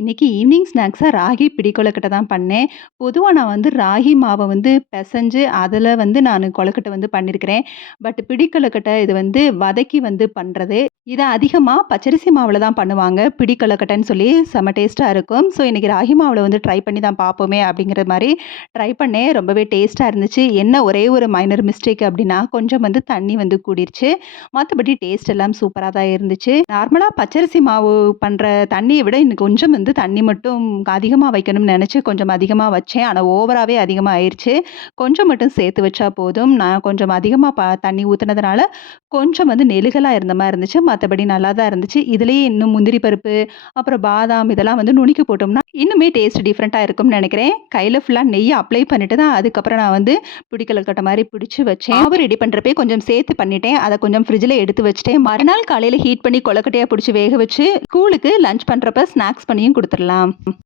இன்னைக்கு ஈவினிங் ஸ்நாக்ஸா ராகி பிடி கொழுக்கட்டை தான் பண்ணேன். பொதுவா நான் வந்து ராகி மாவ வந்து பெசஞ்சு, அதில வந்து நானு கொழுக்கட்டை வந்து பண்ணியிருக்கிறேன். பட் பிடி கொழுக்கட்டை இது வந்து வதக்கி வந்து பண்றது. இத அதிகமா பச்சரிசி மாவுல தான் பண்ணுவாங்க. பிடி கொழுக்கட்டைன்னு சொல்லி செம்ம டேஸ்ட்டா இருக்கும். ஸோ இன்னைக்கு ராகி மாவுல வந்து ட்ரை பண்ணி தான் பார்ப்போமே அப்படிங்கிற மாரி ட்ரை பண்ணேன். ரொம்பவே டேஸ்ட்டா இருந்துச்சு. என்ன ஒரே ஒரு மைனர் மிஸ்டேக் அப்படின்னா, கொஞ்சம் வந்து தண்ணி வந்து கூடிருச்சு. மத்தபடி டேஸ்ட் எல்லாம் சூப்பரா தான் இருந்துச்சு. நார்மலா பச்சரிசி மாவு பண்ற தண்ணிய விட இன்னும் கொஞ்சம் வந்து தண்ணி மட்டும் அதிகமா வைக்கணும்னு நெனச்சு கொஞ்சம் அதிகமா வச்சேன். ஆனா ஓவராவே அதிகமா ஆயிருச்சு. கொஞ்சம் மட்டும் சேர்த்து வச்சா போதும். நான் கொஞ்சம் அதிகமா தண்ணி ஊத்துனதுனால கொஞ்சம் வந்து நெழுகலா இருந்த மாரி இருந்துச்சு. மத்தபடி நல்லா தான் இருந்துச்சு. இதுலயே இன்னும் முந்திரி பருப்பு, அப்புறம் பாதாம் இதெல்லாம் வந்து நுணுக்கி போட்டோம்னா, இன்னுமே டேஸ்ட் டிஃபரண்டா இருக்கும்னு நெனைக்கிறேன். கையில ஃபுல்லா நெய்ய அப்ளை பண்ணிட்டு தான் அதுக்கப்புறம் நான் வந்து பிடிக்கல கட்ட மாரி பிடிச்சு வச்சேன். மாவு ரெடி பண்றப்பயே கொஞ்சம் சேர்த்து பண்ணிட்டேன். அத கொஞ்சம் ஃப்ரிட்ஜ்ல எடுத்து வச்சுட்டேன். மறுநாள் காலையில ஹீட் பண்ணி கொழுக்கட்டையா புடிச்சு வேக வச்சு, ஸ்கூலுக்கு லஞ்ச் பண்றப்ப ஸ்நாக்ஸ் பண்ணியும் குடுத்துரலாம்.